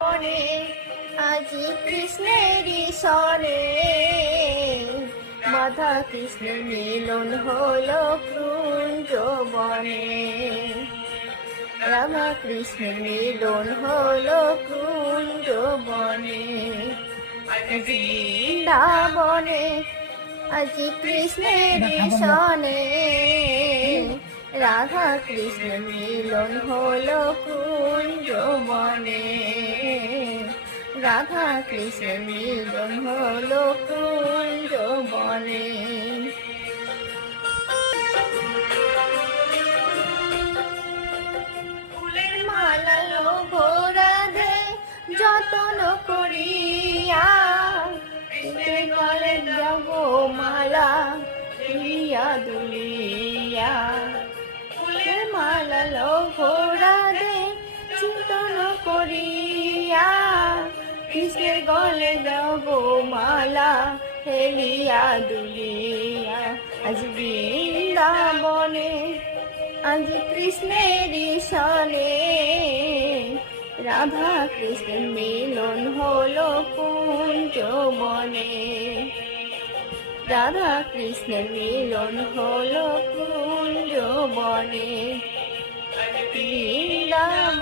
বনে আজি কৃষ্ণেরই সনে মাধা কৃষ্ণের মিলন হলো কুঞ্জ বনে। রাধা কৃষ্ণের মিলন হলো কুঞ্জ বনে। বৃন্দাবনে আজি কৃষ্ণেরই সনে রাধা কৃষ্ণ মিলন হলো কুঞ্জ বনে। রাধা কৃষ্ণ মিলন হলো কুঞ্জ বনে। ফুলের মালা রাধে যতন করিয়া গলে যাব মালা দুলিয়া দুলিয়া। ফুলের মালা রাধে চিন্তন করিয়া কৃষ্ণের গলে যাব মালা হেলিয়া দুলিয়া। আজ বৃন্দাবনে আজ কৃষ্ণেরই সনে রাধা কৃষ্ণ মিলন হলো কুঞ্জ বনে। রাধা কৃষ্ণ মিলন হলো কুঞ্জ বনে। বৃন্দাবন